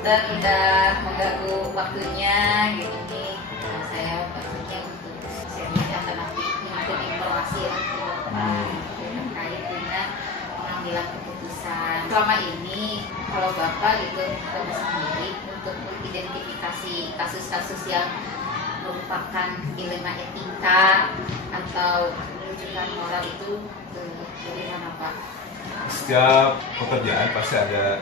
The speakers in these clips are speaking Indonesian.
Punten udah mengganggu waktunya gitu nih. Saya maksudnya untuk sharing akan nanti input informasi yang terkait dengan pengambilan keputusan. Selama ini kalau Bapak gitu Bapak sendiri untuk mengidentifikasi kasus-kasus yang merupakan dilema etika atau rujukan moral itu bagaimana Pak? Setiap pekerjaan pasti ada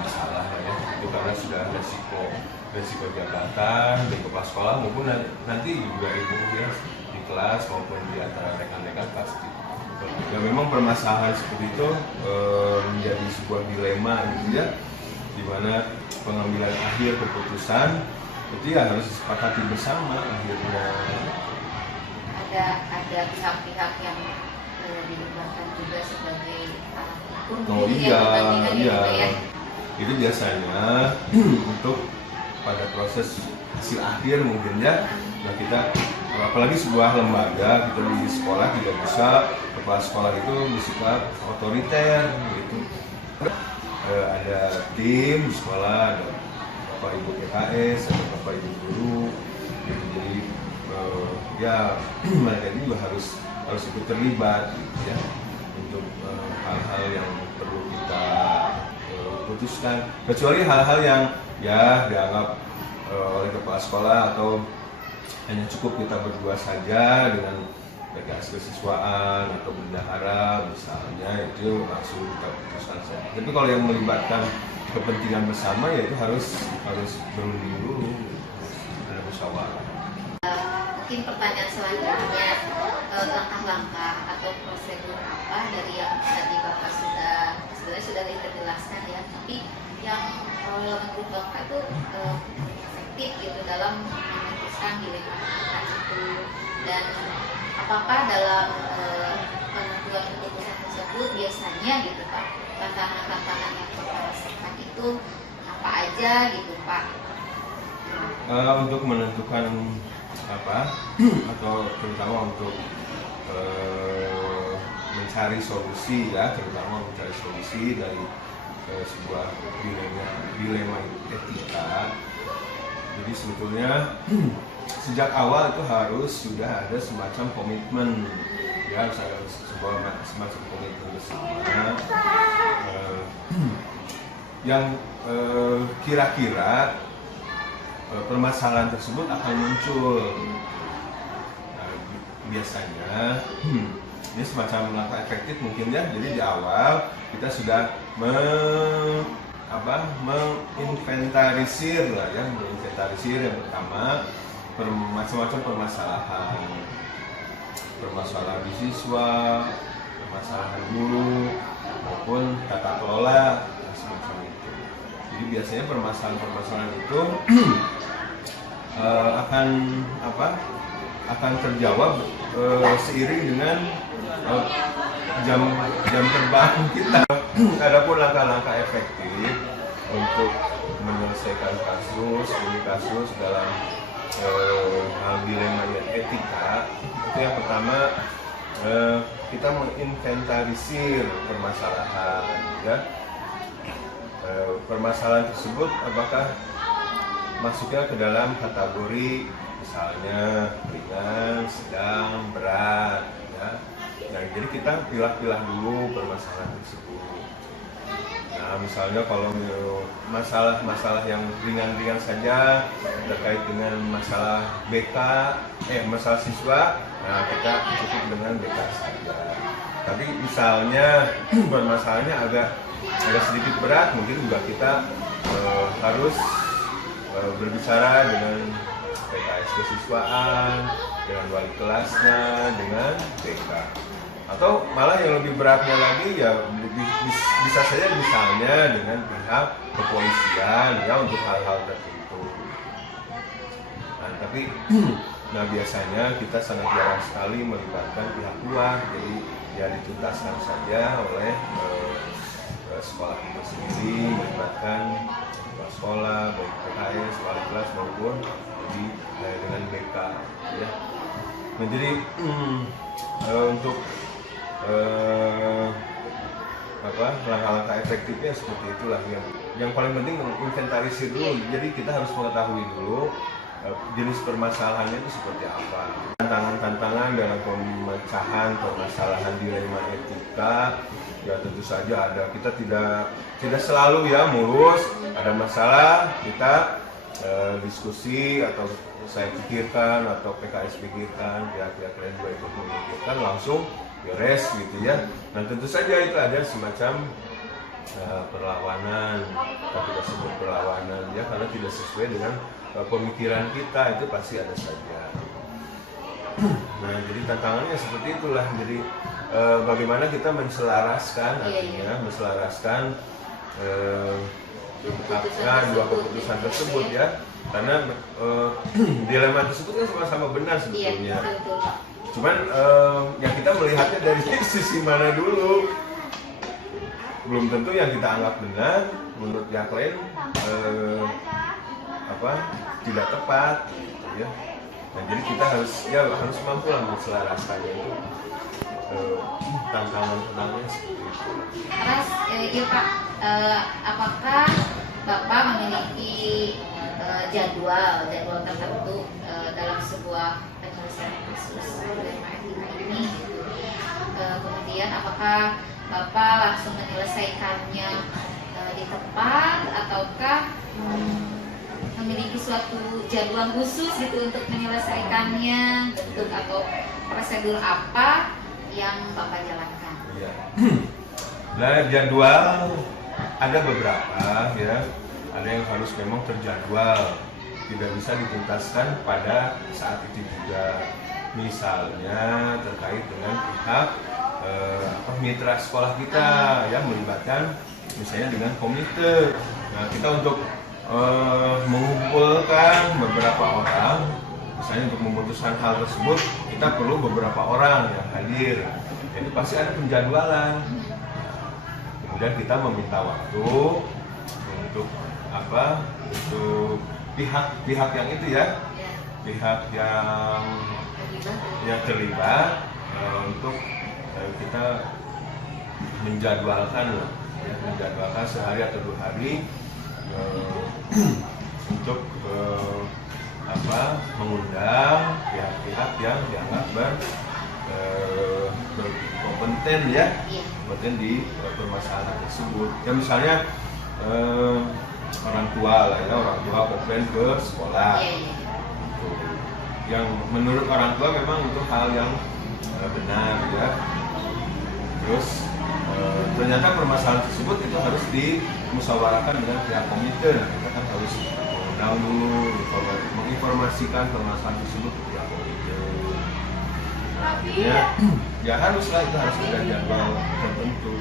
masalah ya, itu karena sudah resiko jabatan di kepala sekolah maupun nanti juga ibu ya di kelas maupun di antara rekan-rekan pasti. Ya memang permasalahan seperti itu menjadi sebuah dilema gitu ya, di mana pengambilan akhir keputusan itu ya harus disepakati bersama akhirnya. Ada pihak-pihak yang dilibatkan juga sebagai Oh iya, iya. Ya. Itu biasanya untuk pada proses hasil akhir mungkin ya. Nah kita apalagi sebuah lembaga gitu di sekolah tidak bisa kepala sekolah itu bersifat otoriter gitu. Ada tim di sekolah, ada bapak ibu PKS, ada bapak ibu guru. Gitu. Jadi ya mereka ini juga harus ikut terlibat gitu ya untuk hal-hal yang perlu kita putuskan, kecuali hal-hal yang ya dianggap oleh kepala sekolah atau hanya cukup kita berdua saja dengan PKS kesiswaan atau bendahara misalnya, itu langsung kita putuskan saja. Tapi kalau yang melibatkan kepentingan bersama ya itu harus berunding dulu, ada musyawarah. Mungkin pertanyaan selanjutnya, langkah-langkah atau prosedur apa dari yang tadi Bapak sebenarnya sudah dijelaskan ya, tapi yang menurut Bapak itu efektif gitu dalam memutuskan dilema itu, dan apakah dalam penentuan keputusan tersebut biasanya gitu Pak, tantangan-tantangan yang Bapak rasakan itu apa aja gitu Pak? Untuk menentukan apa atau terutama untuk mencari solusi ya, terutama mencari solusi dari sebuah dilema etika. Jadi sebetulnya sejak awal itu harus sudah ada semacam komitmen ya, semacam komitmen bersama yang kira-kira permasalahan tersebut akan muncul. Nah, biasanya ini semacam langkah efektif mungkin ya. Jadi di awal kita sudah menginventarisir lah ya, menginventarisir yang pertama macam-macam permasalahan di siswa, permasalahan guru maupun tata kelola semacam itu. Jadi biasanya permasalahan itu akan terjawab seiring dengan jam terbang kita. Adapun langkah-langkah efektif untuk menyelesaikan kasus dalam hal dilema etika itu yang pertama kita menginventarisir permasalahan ya. Permasalahan tersebut apakah masuknya ke dalam kategori misalnya ringan, sedang, berat ya. Nah, jadi kita pilah-pilah dulu permasalahan tersebut. Nah, misalnya kalau masalah yang ringan-ringan saja terkait dengan masalah masalah siswa, nah kita cukup dengan BK saja. Tapi misalnya permasalahannya agak sedikit berat, mungkin juga kita harus berbicara dengan PKS kesiswaan, dengan wali kelasnya, dengan BK. Atau malah yang lebih beratnya lagi ya bisa saja misalnya dengan pihak kepolisian ya untuk hal-hal tertentu. Nah, tapi biasanya kita sangat jarang sekali melibatkan pihak luar, jadi ya dituntaskan saja oleh sekolah itu sendiri, melibatkan kepala sekolah, baik PKS, wali kelas maupun dengan BK ya. Nah, jadi untuk langkah-langkah efektifnya seperti itulah. Yang paling penting menginventarisir dulu. Jadi kita harus mengetahui dulu jenis permasalahannya itu seperti apa. Tantangan-tantangan dalam pemecahan permasalahan dilema etika ya tentu saja ada. Kita tidak selalu ya mulus, ada masalah kita diskusi atau saya pikirkan atau PKS pikirkan, pihak-pihak lain juga ikut memikirkan, langsung beres gitu ya. Nah tentu saja itu ada semacam perlawanan, kita tidak sebut perlawanan ya, karena tidak sesuai dengan pemikiran kita, itu pasti ada saja. Nah jadi tantangannya seperti itulah. Jadi bagaimana kita menselaraskan, artinya menselaraskan dua keputusan tersebut ya, karena dilema tersebut kan sama-sama benar sebetulnya. Cuman yang kita melihatnya dari sisi mana dulu, belum tentu yang kita anggap benar menurut pihak lain tidak tepat gitu ya. Nah jadi kita harus mampu lah menselaraskannya itu. Tantangannya seperti itu. Terus iya Pak, apakah Bapak memiliki jadwal tertentu dalam sebuah penyelesaian kasus dilema etika ini? Kemudian apakah Bapak langsung menyelesaikannya di tempat ataukah memiliki suatu jadwal khusus gitu untuk menyelesaikannya, bentuk atau prosedur apa yang Bapak jalankan? Ya. Nah jadwal ada beberapa ya, ada yang harus memang terjadwal, tidak bisa dituntaskan pada saat itu juga. Misalnya terkait dengan pihak mitra sekolah kita ya, melibatkan misalnya dengan komite. Nah kita untuk mengumpulkan beberapa orang, misalnya untuk memutuskan hal tersebut kita perlu beberapa orang yang hadir. Jadi pasti ada penjadwalan. Kemudian kita meminta waktu untuk untuk pihak yang itu ya, pihak yang terlibat untuk kita menjadwalkan sehari atau 2 hari untuk mengundang pihak-pihak yang dianggap berkompeten ya, kompeten di permasalahan tersebut. Ya misalnya orang tua komplain ke sekolah. Yang menurut orang tua memang itu hal yang benar ya. Terus ternyata permasalahan tersebut itu harus dimusyawarahkan dengan pihak komite. Nah, kita kan harus mengundang dulu, menginformasikan permasalahan tersebut ke pihak komite. Ya haruslah, itu harus ada jadwal tertentu.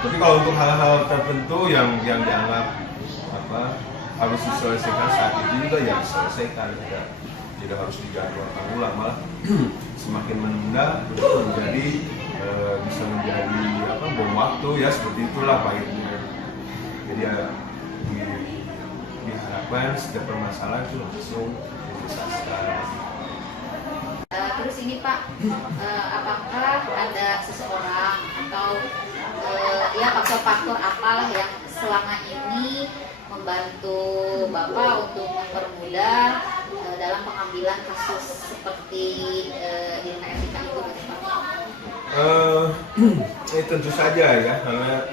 Tapi kalau untuk hal-hal tertentu yang dianggap harus diselesaikan saat itu juga ya diselesaikan, tidak harus dijadwalkan ulang, malah semakin menunda itu bisa menjadi bom waktu ya, seperti itulah baiknya. Jadi ya diharapkan setiap permasalahan itu langsung diselesaikan. Terus ini Pak, apakah ada seseorang atau faktor-faktor apalah yang selama ini membantu Bapak untuk mempermudah dalam pengambilan kasus seperti dilema etika itu gitu Pak? Tentu saja ya, karena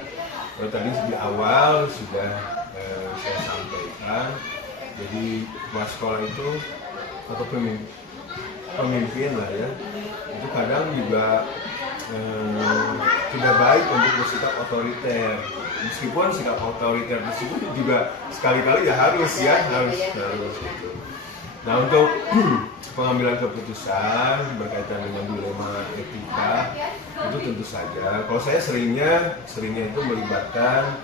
tadi di awal sudah saya sampaikan, jadi kepala sekolah itu atau pemimpin lah ya, itu kadang juga tidak baik untuk bersikap otoriter, meskipun sikap otoriter tersebut juga sekali-kali ya harus gitu. Nah untuk pengambilan keputusan berkaitan dengan dilema etika itu tentu saja, kalau saya seringnya itu melibatkan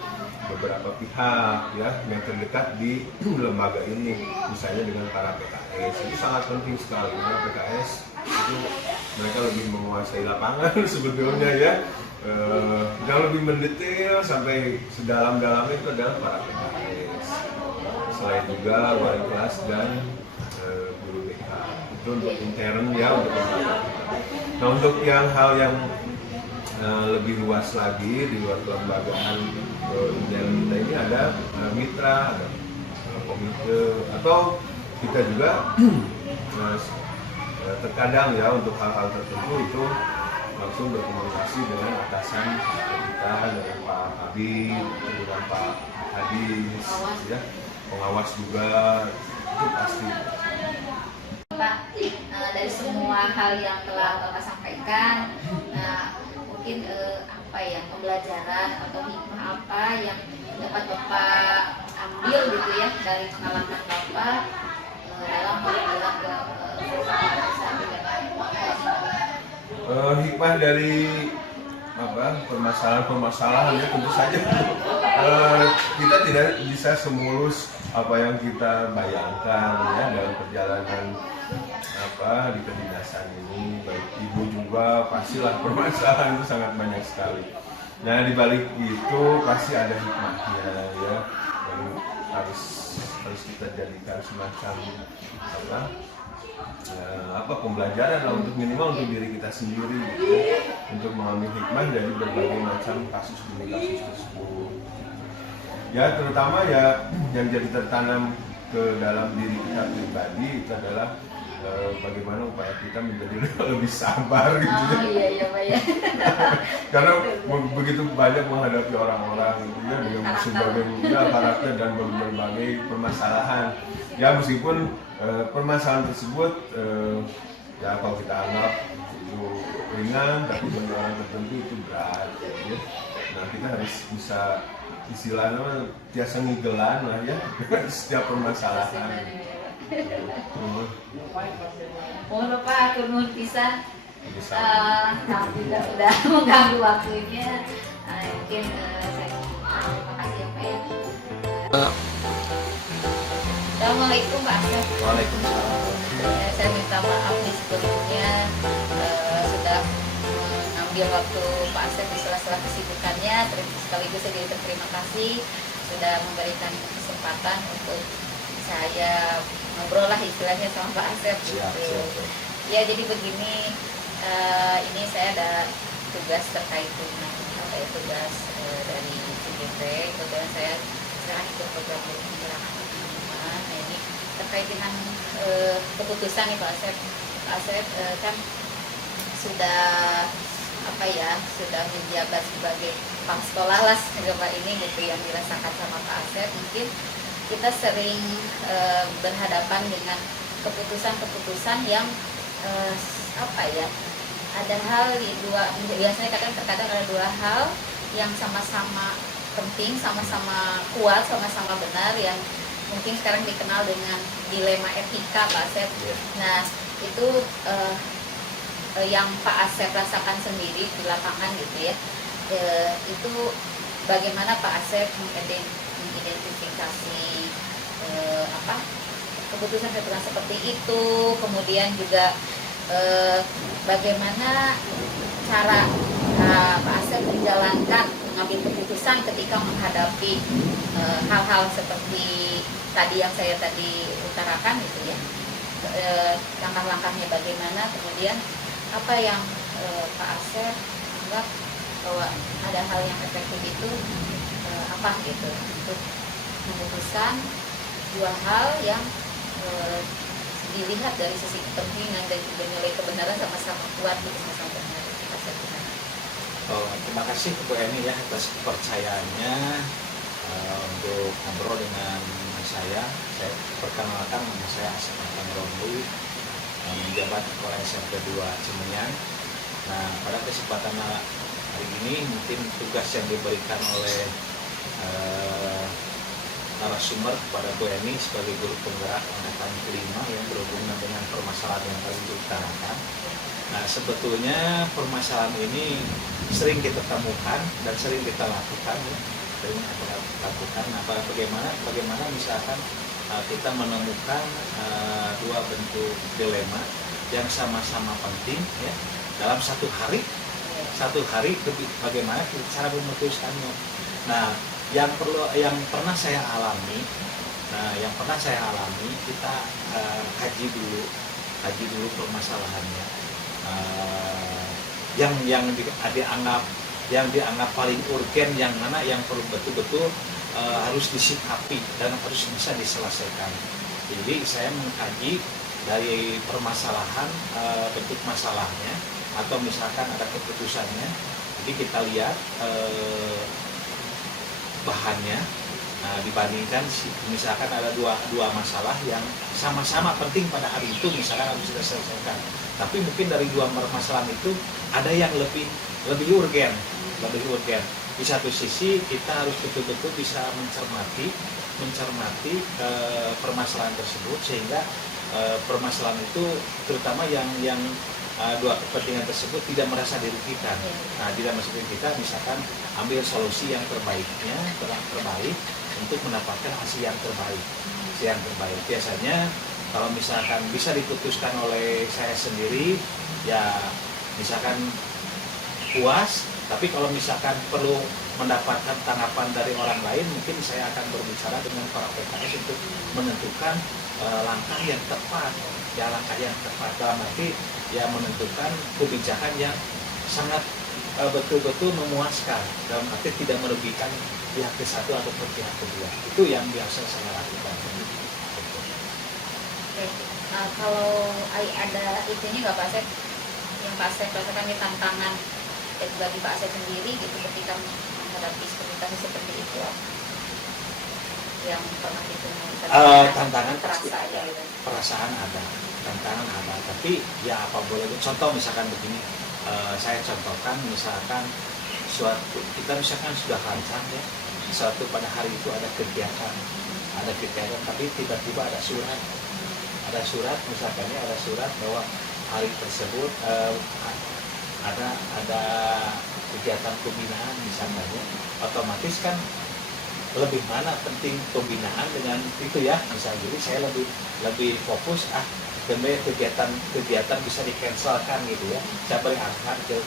beberapa pihak ya yang terdekat di lembaga ini, misalnya dengan para PKS. Itu sangat penting sekali, karena PKS itu mereka lebih menguasai lapangan sebetulnya ya, yang lebih mendetail sampai sedalam-dalamnya itu adalah para PKS. Selain juga wali kelas dan guru BK, itu untuk intern ya, untuk nah untuk hal yang lebih luas lagi di luar kelembagaan yang kita ini ada mitra, ada komite, atau kita juga terkadang ya untuk hal-hal tertentu itu langsung berkomunikasi dengan atasan kita, dengan Pak Habib, dengan Pak Hadis, ya, pengawas juga, itu pasti. Pak, dari semua hal yang telah Bapak sampaikan, mungkin apa ya, pembelajaran atau hikmah apa yang dapat Bapak ambil gitu ya dari pengalaman Bapak dalam bergerak ke hikmah dari permasalahan-permasalahan ya tentu saja kita tidak bisa semulus apa yang kita bayangkan ya dalam perjalanan di kedinasan ini. Baik ibu juga pastilah permasalahan itu sangat banyak sekali. Nah, di balik itu pasti ada hikmahnya ya, yang harus kita jadikan semacam pembelajaran lah, untuk minimal untuk diri kita sendiri gitu, untuk mengambil hikmah dari berbagai macam kasus demi kasus tersebut. Ya, terutama ya yang jadi tertanam ke dalam diri kita pribadi itu adalah bagaimana upaya kita menjadi lebih sabar gitu. Oh iya Pak ya. Karena begitu banyak menghadapi orang-orang gitu ya, dengan berbagai karakter dan berbagai permasalahan. Ya meskipun permasalahan tersebut ya kalau kita anggap itu ringan, tapi bagi orang tertentu itu berat gitu ya. Nah, kita harus bisa istilahnya biasa ngigelan lah ya dengan setiap permasalahan. Mohon Bapak atur nuhun pisan. Tapi udah mengganggu waktunya. Mungkin saya terima kasih ya Pak ya. Assalamualaikum Pak Asep. Waalaikumsalam. Saya minta maaf nih sebelumnya sudah mengambil waktu Pak Asep di sela-sela kesibukannya. Sekaligus saya juga terima kasih sudah memberikan kesempatan untuk saya ngobrol lah istilahnya sama Pak Asep gitu. Ya jadi begini, ini saya ada tugas terkait dengan tugas dari CGP. Kebetulan saya sekarang ikut program penyerangan minuman. Nah ini terkait dengan keputusan nih Pak Asep. Pak Asep kan sudah sudah menjabat sebagai kepala sekolah lah Pak ini gitu yang dirasakan sama Pak Asep. Mungkin kita sering berhadapan dengan keputusan-keputusan yang ada hal biasanya terkadang ada dua hal yang sama-sama penting, sama-sama kuat, sama-sama benar, yang mungkin sekarang dikenal dengan dilema etika Pak Asep. Nah itu yang Pak Asep rasakan sendiri di lapangan gitu ya. Itu bagaimana Pak Asep mengidentifikasi keputusan-keputusan seperti itu, kemudian juga bagaimana cara Pak Asep menjalankan mengambil keputusan ketika menghadapi hal-hal seperti tadi yang saya tadi utarakan gitu ya, langkah-langkahnya bagaimana, kemudian apa yang Pak Asep anggap bahwa ada hal yang efektif itu apa gitu untuk memutuskan dua hal yang dilihat dari sisi kepentingan dan juga nilai kebenaran sama-sama kuat gitu, sama-sama benar. Terima kasih Bu Eni ya atas kepercayaannya untuk ngobrol dengan saya. Saya perkenalkan, nama saya Asep Romli, menjabat Kepala SMP 2 Cimenyan. Nah, pada kesempatan hari ini mungkin tugas yang diberikan oleh narasumber kepada Bu Eni sebagai guru penggerak angkatan kelima yang berhubungan dengan permasalahan yang paling diutarakan. Nah, sebetulnya permasalahan ini sering kita temukan dan sering kita lakukan, ya. Nah, bagaimana misalkan kita menemukan dua bentuk dilema yang sama-sama penting ya dalam satu hari bagaimana cara memutuskannya. Nah, yang pernah saya alami kita kaji dulu permasalahannya. dianggap paling urgen, yang mana yang perlu betul-betul harus disikapi dan harus bisa diselesaikan. Jadi saya mengkaji dari permasalahan, bentuk masalahnya, atau misalkan ada keputusannya. Jadi kita lihat bahannya, dibandingkan misalkan ada dua masalah yang sama-sama penting pada hari itu, misalkan harus kita selesaikan. Tapi mungkin dari dua permasalahan itu ada yang lebih urgen. Di satu sisi kita harus betul-betul bisa mencermati permasalahan tersebut, sehingga permasalahan itu terutama yang dua kepentingan tersebut tidak merasa dirugikan. Nah, tidak merasa dirugikan, misalkan ambil solusi yang terbaik untuk mendapatkan hasil yang terbaik. Biasanya kalau misalkan bisa diputuskan oleh saya sendiri, ya misalkan puas. Tapi kalau misalkan perlu mendapatkan tanggapan dari orang lain, mungkin saya akan berbicara dengan para PKS untuk menentukan langkah yang tepat. Dalam arti ya menentukan kebijakan yang sangat betul-betul memuaskan, dalam arti tidak merugikan pihak ke satu ataupun pihak kedua. Itu yang biasa saya lakukan. Oke. Kalau ada itunya nggak Pak Asep, yang Pak Asep rasakan ini tantangan bagi Pak Asep sendiri gitu ketika menghadapi komunikasi seperti itu, yang pernah ditemui? Tantangan terasa pasti aja gitu. Perasaan ada, tantangan ada, tapi ya apa boleh. Contoh misalkan begini, saya contohkan misalkan kita misalkan sudah rancang ya, suatu pada hari itu ada kegiatan, tapi tiba-tiba ada surat misalkan ya, ada surat bahwa hari tersebut ada kegiatan pembinaan misalnya, otomatis kan lebih mana penting pembinaan dengan itu ya, misalnya. Jadi saya lebih fokus demi kegiatan bisa di-cancelkan gitu ya. Saya beri arahan ke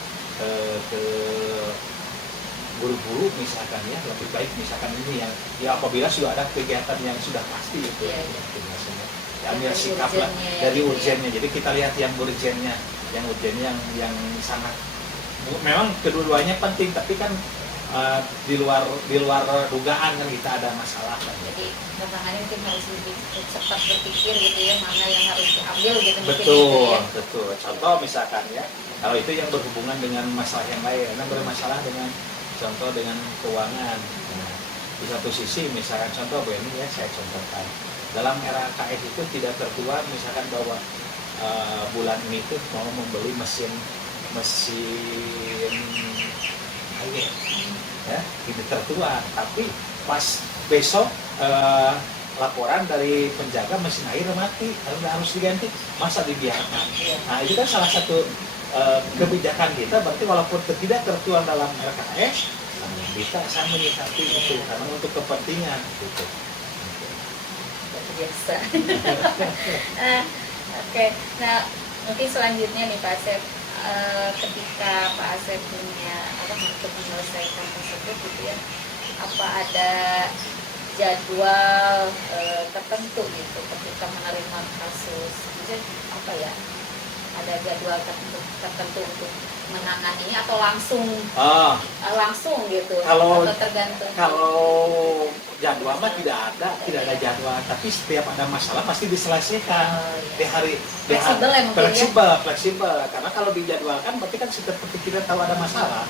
guru-guru misalkan ya, lebih baik misalkan ini yang ya apabila sudah ada kegiatan yang sudah pasti gitu ya, biasanya ambil sikap lah dari urgennya. Jadi kita lihat yang urgennya, yang sangat, memang kedua-duanya penting, tapi kan di luar dugaan kan kita ada masalah kan. Jadi tantangannya mungkin harus lebih cepat berpikir gitu ya, mana yang harus diambil gitu. Betul. Contoh misalkan ya, kalau itu yang berhubungan dengan masalah yang lain, yang bermasalah dengan contoh dengan keuangan. Nah, di satu sisi misalkan contoh ini ya, saya contohkan dalam era KS itu tidak tertuang misalkan bahwa bulan ini tuh mau membeli mesin air ya, tidak tertuang. Tapi pas besok laporan dari penjaga mesin air mati, harus diganti, masa dibiarkan? Nah, itu kan salah satu kebijakan kita. Berarti walaupun tidak tertuang dalam RKS, kita akan menyikapi itu karena untuk kepentingan gitu. Biasa. Oke. Nah, mungkin selanjutnya nih Pak Asep, ketika Pak Asep punya untuk menyelesaikan tersebut gitu ya, apa ada jadwal tertentu gitu ketika menerima kasus, jadi apa ya, ada jadwal tertentu untuk menanganinya atau langsung gitu, atau tergantung? Kalau jadwal mah tidak ada jadwal, tapi setiap ada masalah pasti diselesaikan di hari fleksibel. Karena kalau dijadwalkan berarti kan seperti kita tahu ada masalah.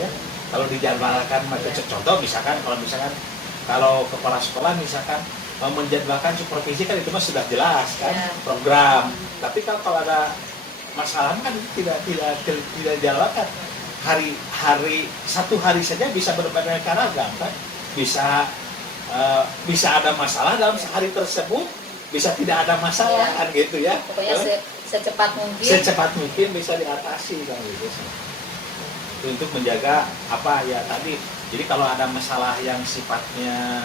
Ya. Kalau dijadwalkan, contoh misalkan kalau kepala sekolah misalkan menjadwalkan supervisi kan itu mah sudah jelas kan, program. Tapi kalau ada masalah kan tidak dijadwalkan. Satu hari saja bisa berbeda ragam kan. Bisa ada masalah dalam sehari tersebut, bisa tidak ada masalah kan gitu ya. Pokoknya secepat mungkin bisa diatasi kan gitu. Untuk menjaga apa ya tadi. Jadi kalau ada masalah yang sifatnya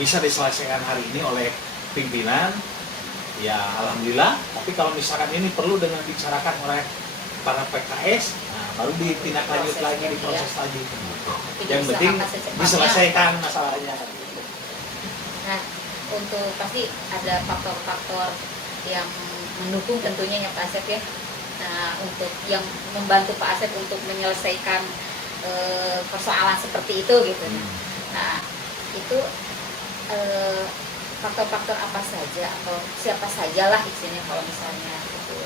bisa diselesaikan hari ini oleh pimpinan, ya alhamdulillah. Tapi kalau misalkan ini perlu dengan dibicarakan oleh para PKS, baru ditindaklanjut lagi, diproses lagi. Yang penting diselesaikan masalahnya. Nah, untuk pasti ada faktor-faktor yang mendukung tentunya ya Pak Asep ya, Nah, untuk yang membantu Pak Asep untuk menyelesaikan persoalan seperti itu gitu. Nah, itu faktor-faktor apa saja atau siapa sajalah isinya kalau misalnya itu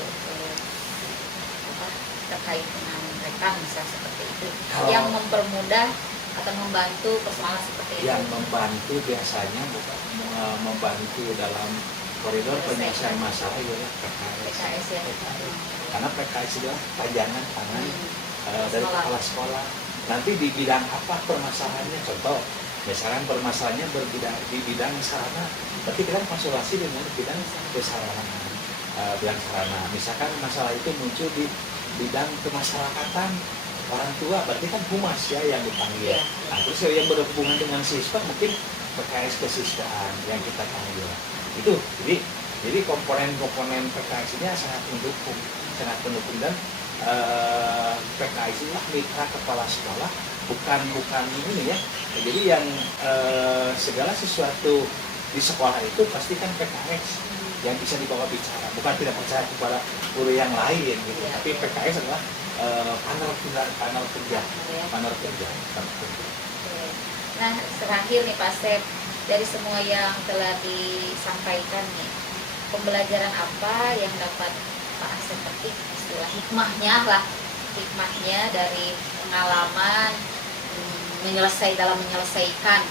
apa, terkait dengan mereka misal seperti itu yang mempermudah atau membantu persoalan seperti itu. Yang membantu biasanya bukan membantu dalam koridor penyelesaian masalah ya PKS ya. Karena PKS itu pajangan tangan dari kepala sekolah. Nanti di bidang apa permasalahannya, contoh misalkan permasalahannya di bidang sarana, berarti kita konsultasi dengan bidang sarana, bidang sarana. Misalkan masalah itu muncul di bidang kemasyarakatan orang tua, berarti kan humas ya yang dipanggil. Nah, terus yang berhubungan dengan siswa mungkin PKS kesiswaan yang kita panggil. Itu jadi komponen-komponen PKS ini sangat mendukung dan PKS inilah mitra kepala sekolah, bukan ini ya. Jadi yang segala sesuatu di sekolah itu pasti kan PKS yang bisa dibawa bicara, bukan tidak percaya kepada guru yang lain gitu. Tapi PKS adalah panel kerja. Nah, terakhir nih Pak Asep, dari semua yang telah disampaikan nih, pembelajaran apa yang dapat Pak Asep petik, istilah hikmahnya dari pengalaman menyelesaikan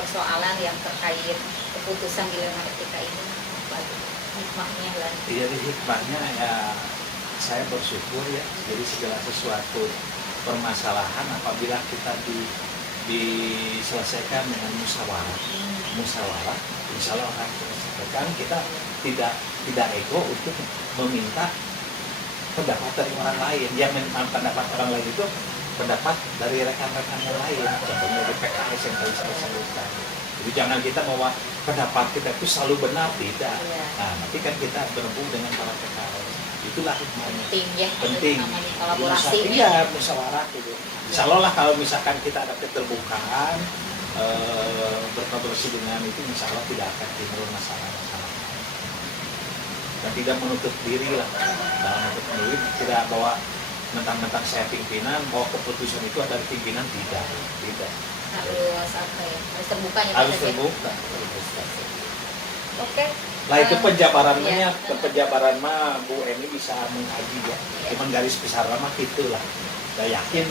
persoalan yang terkait keputusan dilema etika ini, hikmahnya lah. Jadi hikmahnya ya saya bersyukur ya, jadi segala sesuatu permasalahan apabila kita diselesaikan dengan musyawarah, insya Allah akan selesaikan. Kita tidak ego untuk meminta pendapat dari orang lain. Yang pendapat orang lain itu pendapat dari rekan-rekan yang lain, contohnya di PKS yang tadi saya sebutkan. Jadi jangan kita bahwa pendapat kita itu selalu benar, tidak. Nah, nanti kan kita berhubung dengan para PKS. Itulah hikmahnya. Penting. Kolaborasi. Iya, musyawarah gitu. Insya Allah lah kalau misalkan kita ada keterbukaan, berkolaborasi dengan itu, insya Allah tidak akan timbul masalah-masalah. Dan tidak menutup diri lah. Dalam menutup diri, tidak bawa mentang-mentang saya pimpinan, bahwa keputusan itu ada di pimpinan, tidak. Harus apa ya? Harus terbuka ya. Harus terbuka. Oke. Lah itu penjabarannya, penjabaran mah Bu Eni bisa mengkaji ya. Cuman garis besar mah gitulah. Saya yakin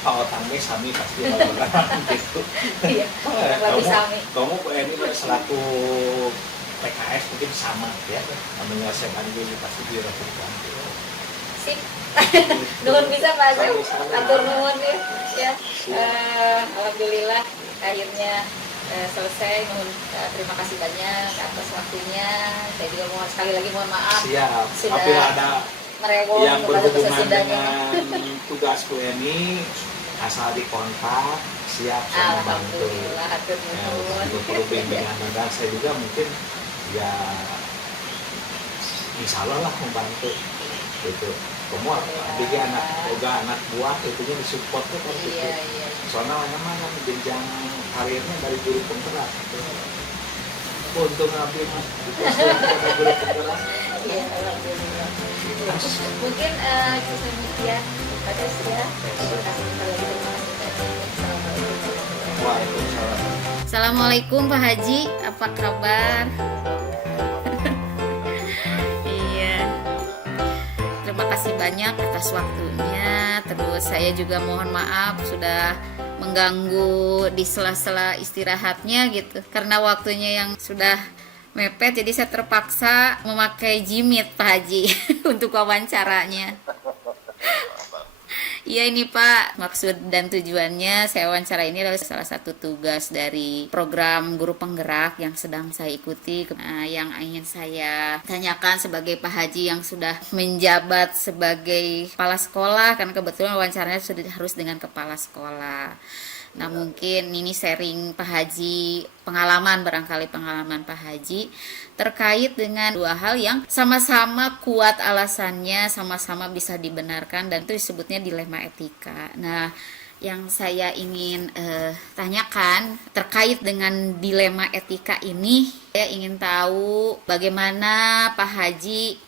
Pak Otang Sami pasti melakukan gitu. Iya. Kamu Bu Eni selaku PKS mungkin sama ya, menyelesaikan ini pasti dilakukan. Sip. Nuhun bisa Pak Asep. Atur nuhun ya. Alhamdulillah akhirnya selesai. Terima kasih banyak atas waktunya. Saya juga sekali lagi mohon maaf. Siap. Sudah Apabila ada merewong yang berhubungan dengan tugas Bu Eni, asal dikontak, siap saya membantu. Alhamdulillah, atur nuhun. Untuk perlu bimbingan dan saya juga mungkin ya insya Allah lah membantu gitu. Kamu jadi anak buah itunya disupport tuh kalau gitu. Soalnya mana jenjang karirnya dari guru penggerak. Untuk ngambil pada guru penggerak. Iya, alhamdulillah. Mungkin kisah ya, pada ya. Waalaikumsalam. Assalamualaikum Pak Haji, apa kabar? Terima kasih banyak atas waktunya. Terus saya juga mohon maaf sudah mengganggu di sela-sela istirahatnya gitu. Karena waktunya yang sudah mepet, jadi saya terpaksa memakai Jimit Pak Haji untuk wawancaranya. Iya ini Pak, maksud dan tujuannya saya wawancara ini adalah salah satu tugas dari program guru penggerak yang sedang saya ikuti. Yang ingin saya tanyakan sebagai Pak Haji yang sudah menjabat sebagai kepala sekolah, karena kebetulan wawancaranya sudah harus dengan kepala sekolah. Nah mungkin ini sharing Pak Haji, barangkali pengalaman Pak Haji terkait dengan dua hal yang sama-sama kuat alasannya, sama-sama bisa dibenarkan, dan itu disebutnya dilema etika. Nah yang saya ingin tanyakan terkait dengan dilema etika ini, saya ingin tahu bagaimana Pak Haji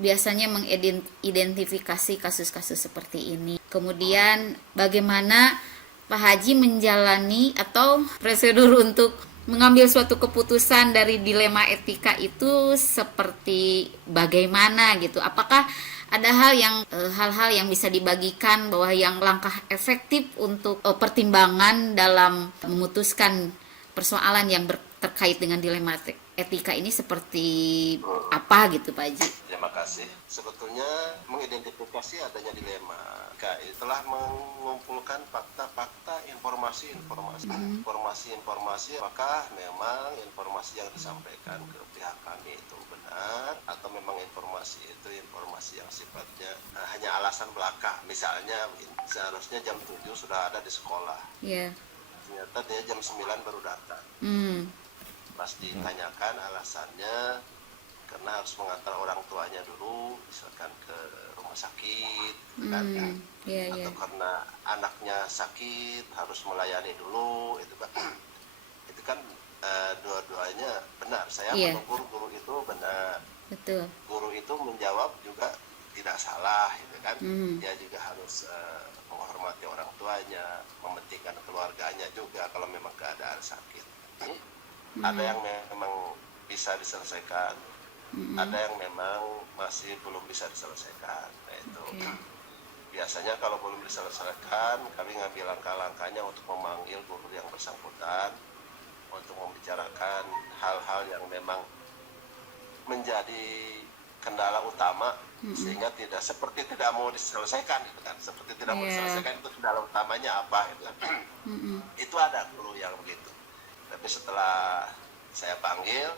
biasanya mengidentifikasi kasus-kasus seperti ini. Kemudian bagaimana Pak Haji menjalani atau prosedur untuk mengambil suatu keputusan dari dilema etika itu seperti bagaimana gitu. Apakah ada hal-hal yang bisa dibagikan bahwa yang langkah efektif untuk pertimbangan dalam memutuskan persoalan yang terkait dengan dilema etika ini seperti apa gitu Pak Haji? Terima kasih. Sebetulnya mengidentifikasi adanya dilema. KI telah mengumpulkan fakta-fakta, informasi-informasi, apakah memang informasi yang disampaikan ke pihak kami itu benar atau memang informasi itu informasi yang sifatnya hanya alasan belaka. Misalnya seharusnya jam 7 sudah ada di sekolah. Yeah. Ternyata dia jam 9 baru datang. Pas ditanyakan alasannya karena harus mengantar orang tuanya dulu misalkan ke rumah sakit kan atau karena anaknya sakit harus melayani dulu itu kan dua-duanya benar. Saya menegur guru itu benar. Betul. Guru itu menjawab juga tidak salah gitu kan. Dia juga harus menghormati orang tuanya, mementingkan keluarganya juga kalau memang keadaan sakit. Ada yang memang bisa diselesaikan, ada yang memang masih belum bisa diselesaikan. Nah, itu biasanya kalau belum diselesaikan, kami ngambil langkah-langkahnya untuk memanggil guru yang bersangkutan untuk membicarakan hal-hal yang memang menjadi kendala utama sehingga tidak mau diselesaikan gitu kan. Seperti tidak mau diselesaikan itu kendala utamanya apa gitu kan. Itu ada guru yang begitu. Tapi setelah saya panggil,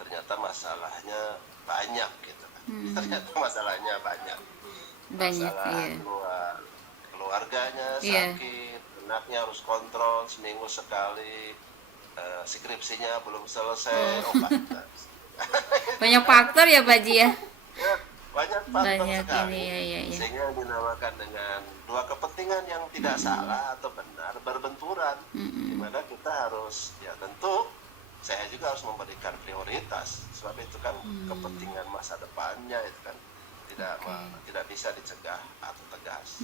ternyata masalahnya banyak gitu kan. Ternyata masalahnya banyak. Masalah keluarganya sakit, anaknya harus kontrol seminggu sekali, skripsinya belum selesai. Banyak faktor ya Pak Haji ya? Banyak faktor sekali. Ini, sehingga dinamakan dengan dua kepentingan yang tidak salah atau benar berbenturan. Dimana kita harus, ya tentu saya juga harus memberikan prioritas. Sebab itu kan kepentingan masa depannya itu kan tidak bisa dicegah atau tegas.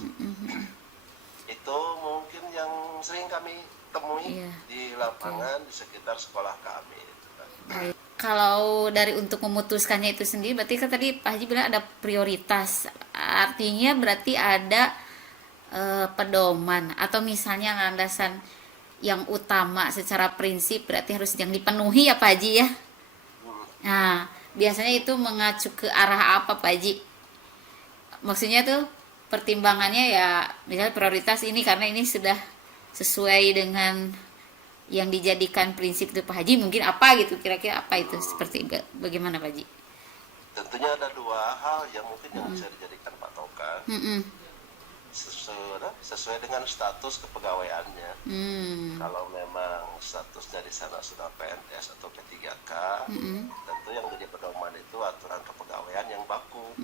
Itu mungkin yang sering kami temui di lapangan di sekitar sekolah kami. Itu kan. Kalau dari untuk memutuskannya itu sendiri, berarti kan tadi Pak Haji bilang ada prioritas. Artinya berarti ada pedoman atau misalnya landasan yang utama secara prinsip berarti harus yang dipenuhi ya Pak Haji ya. Nah, biasanya itu mengacu ke arah apa Pak Haji? Maksudnya tuh pertimbangannya ya misalnya prioritas ini karena ini sudah sesuai dengan yang dijadikan prinsip itu Pak Haji, mungkin apa gitu, kira-kira apa itu, seperti bagaimana Pak Haji? Tentunya ada dua hal yang mungkin yang bisa dijadikan patokan. Sesuai dengan status kepegawaiannya. Kalau memang statusnya di sana sudah PNS atau P3K, tentu yang menjadi pedoman itu aturan kepegawaian yang baku.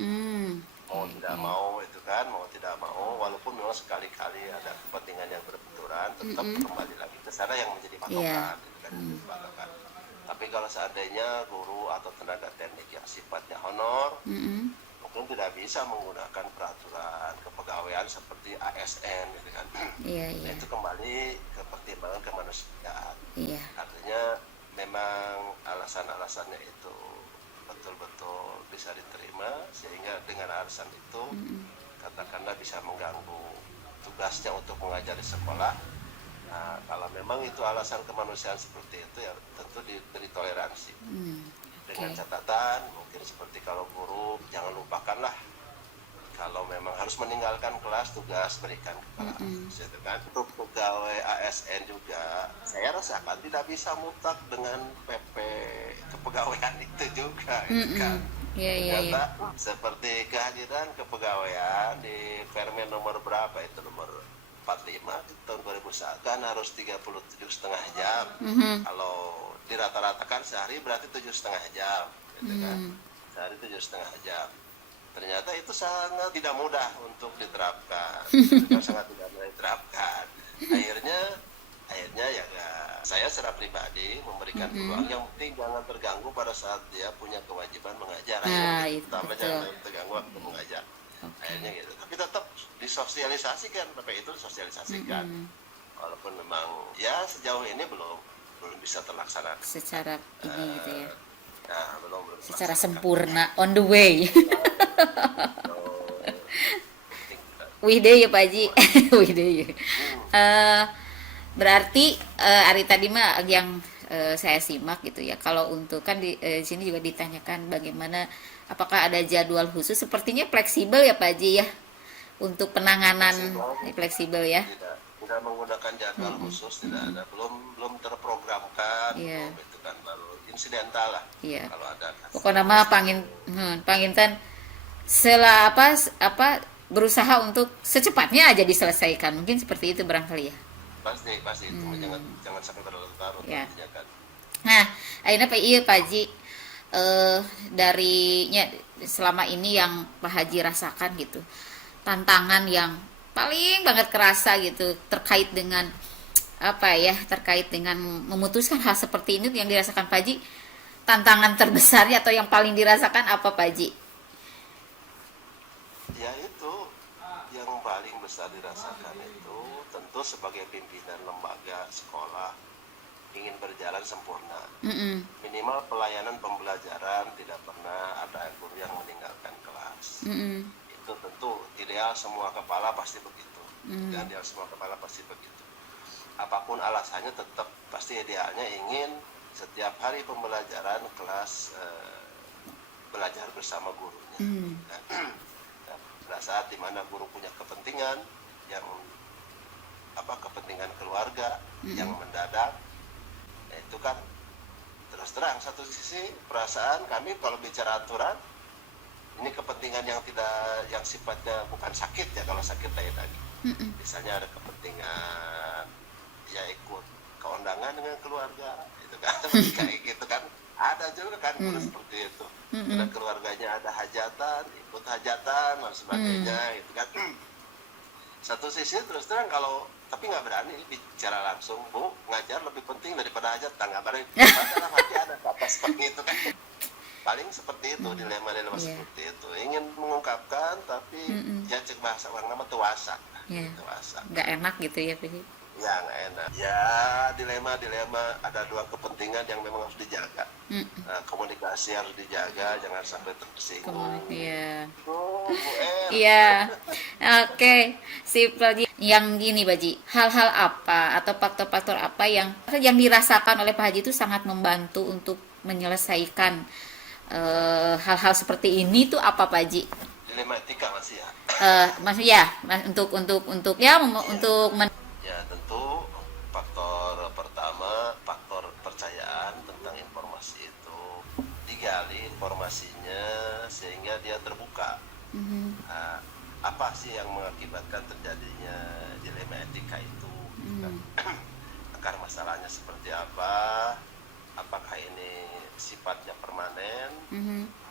Mau tidak mau itu kan, mau tidak mau, walaupun memang sekali-kali ada kepentingan yang berbenturan, tetap kembali lagi ke sana yang menjadi patokan. Patokan. Tapi kalau seandainya guru atau tenaga teknik yang sifatnya honor, mungkin tidak bisa menggunakan peraturan kepegawaian seperti ASN gitu kan. Itu kembali ke pertimbangan kemanusiaan. Artinya memang alasan-alasannya itu betul-betul bisa diterima, sehingga dengan alasan itu katakanlah bisa mengganggu tugasnya untuk mengajar di sekolah. Nah, kalau memang itu alasan kemanusiaan seperti itu, ya tentu diberi toleransi. Dengan catatan, mungkin seperti kalau guru, jangan lupakanlah kalau memang harus meninggalkan kelas, tugas berikan ke kelas. Kan? Untuk pegawai ASN juga, saya rasakan tidak bisa mutlak dengan PP kepegawaian itu juga. Kan? Ternyata seperti kehadiran kepegawaian di Permen nomor berapa itu, nomor 45 tahun 2001 kan harus 37,5 jam. Kalau dirata-ratakan sehari berarti 7,5 jam gitu kan. Sehari 7,5 jam. Ternyata itu sangat tidak mudah untuk diterapkan. Sangat tidak mudah diterapkan. Akhirnya akhirnya ya saya secara pribadi memberikan peluang, yang penting jangan terganggu pada saat dia punya kewajiban mengajar. Itu Pertama betul. jangan terganggu waktu mengajar. Akhirnya gitu, tapi tetap disosialisasikan, sampai itu disosialisasikan, walaupun memang ya sejauh ini belum bisa terlaksana Secara ini gitu ya. nah, belum Secara terlaksana. sempurna, on the way. Penting kita. Wih deh ya Pak Haji. Wih deh ya. Berarti hari tadi mah yang saya simak gitu ya. Kalau untuk kan di sini juga ditanyakan bagaimana, apakah ada jadwal khusus? Sepertinya fleksibel ya Pak Haji ya. Untuk penanganan fleksibel ya. Tidak menggunakan jadwal khusus, tidak ada, belum terprogramkan, Iya. belum, itu kan baru insidental lah. Iya. Kalau ada Pokoknya mah panginten apa berusaha untuk secepatnya aja diselesaikan. Mungkin seperti itu barangkali ya. pasti itu jangan sampai berlarut-larut Ya. nantinya kan. Nah, akhirnya Pak Haji selama ini yang Pak Haji rasakan gitu, tantangan yang paling banget kerasa gitu terkait dengan terkait dengan memutuskan hal seperti ini yang dirasakan Pak Haji, tantangan terbesarnya atau yang paling dirasakan apa Pak Haji? Ya itu yang paling besar dirasakan itu tentu sebagai pimpinan lembaga sekolah ingin berjalan sempurna. Minimal pelayanan pembelajaran tidak pernah ada guru yang meninggalkan kelas. Itu tentu ideal, semua kepala pasti begitu. Ideal semua kepala pasti begitu. Apapun alasannya tetap pasti idealnya ingin setiap hari pembelajaran kelas belajar bersama gurunya. Dan pada saat dimana guru punya kepentingan yang kepentingan keluarga yang mendadak, itu kan terus terang satu sisi perasaan kami kalau bicara aturan ini kepentingan yang sifatnya bukan sakit ya, kalau sakit lain lagi. Misalnya ada kepentingan ya ikut keundangan dengan keluarga itu kan kayak gitu kan, ada juga kan guru seperti itu. Ada keluarganya ada hajatan, ikut hajatan dan sebagainya itu kan. Satu sisi terus terang kalau tapi nggak berani bicara langsung, Bu, ngajar lebih penting daripada hajatan, nggak berani. Padahal hati ada kata seperti itu kan. Paling seperti itu, dilema-dilema seperti itu. Ingin mengungkapkan tapi ya cek bahasa orang nama tuasa. Tuasa. Nggak enak gitu ya Pak Haji? Ya nggak enak. Ya dilema ada dua kepentingan yang memang harus dijaga. Komunikasi harus dijaga, jangan sampai tersinggung. Iya. Bu En. Iya. Oke, sip Pak Haji. Yang gini Pak Haji, hal-hal apa atau faktor-faktor apa yang dirasakan oleh Pak Haji itu sangat membantu untuk menyelesaikan hal-hal seperti ini tuh apa Pak Haji? Dilema etika masih ya. Maksudnya untuk Ya tentu faktor pertama, faktor kepercayaan tentang informasi itu, digali informasinya sehingga dia terbuka. Apa sih yang mengakibatkan terjadinya dilema etika itu? Akar masalahnya seperti apa? Apakah ini sifatnya permanen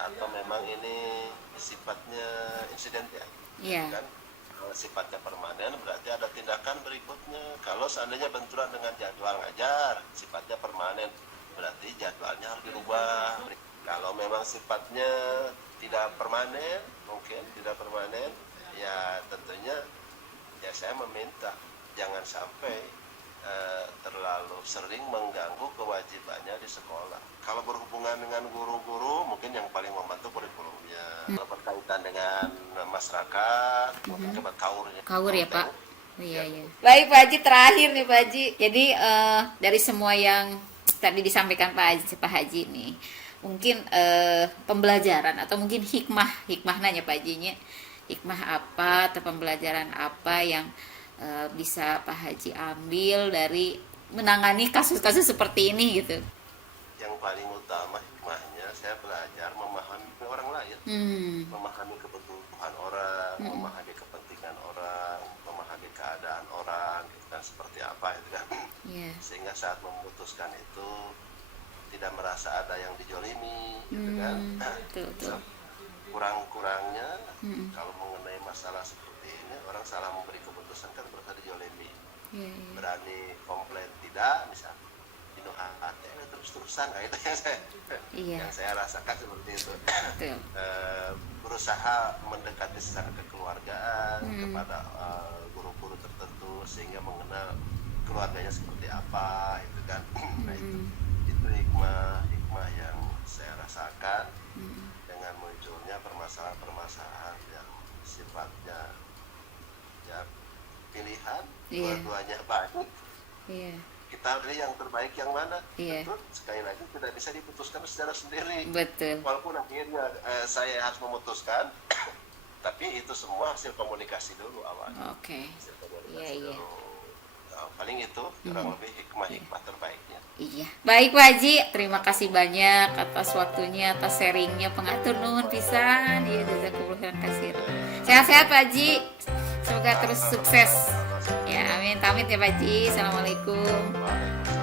atau memang ini sifatnya insidental? Kan kalau sifatnya permanen berarti ada tindakan berikutnya. Kalau seandainya benturan dengan jadwal ngajar sifatnya permanen, berarti jadwalnya harus dirubah. Kalau memang sifatnya tidak permanen, ya tentunya ya saya meminta jangan sampai terlalu sering mengganggu kewajibannya di sekolah. Kalau berhubungan dengan guru-guru, mungkin yang paling membantu kurikulumnya. Kalau berkaitan dengan masyarakat, mungkin coba kaur ya Pak. Iya. Baik Pak Haji, terakhir nih Pak Haji. Jadi dari semua yang tadi disampaikan Pak Haji nih, mungkin pembelajaran atau mungkin hikmah nanya Pak Hajinya, hikmah apa atau pembelajaran apa yang bisa Pak Haji ambil dari menangani kasus-kasus seperti ini gitu? Yang paling utama hikmahnya saya belajar memahami orang lain, memahami kebutuhan orang, memahami kepentingan orang, memahami keadaan orang, gitu kan, seperti apa itu kan. Sehingga saat memutuskan itu tidak merasa ada yang dijolimi, gitu kan. Betul. Kurang-kurangnya kalau mengenai masalah seperti ini, orang salah memberi keputusan kan berarti dijolimi. Berani komplain tidak misal jenuh hati terus-terusan nah itu Iya. yang saya rasakan seperti itu. Betul. Berusaha mendekati secara kekeluargaan kepada guru-guru tertentu sehingga mengenal keluarganya seperti apa itu kan. Nah itu hikmah yang saya rasakan dengan munculnya permasalahan-permasalahan yang sifatnya ya pilihan dua-duanya baik. Iya. Kita pilih yang terbaik yang mana. Iya. Tentu sekali lagi tidak bisa diputuskan secara sendiri. Betul. Walaupun akhirnya saya harus memutuskan, tapi itu semua hasil komunikasi dulu awalnya. Oke. Hasil komunikasi Iya. dulu. Nah, paling itu kurang lebih hikmah terbaiknya. Iya. Baik Pak Haji, terima kasih banyak atas waktunya, atas sharingnya, pengatur nuhun pisan. Iya, jazakumullah khairan katsir. Sehat-sehat Pak Haji. Semoga terus sukses. Ya, amin. Pamit ya Pak Haji. Assalamualaikum. Waalaikumsalam.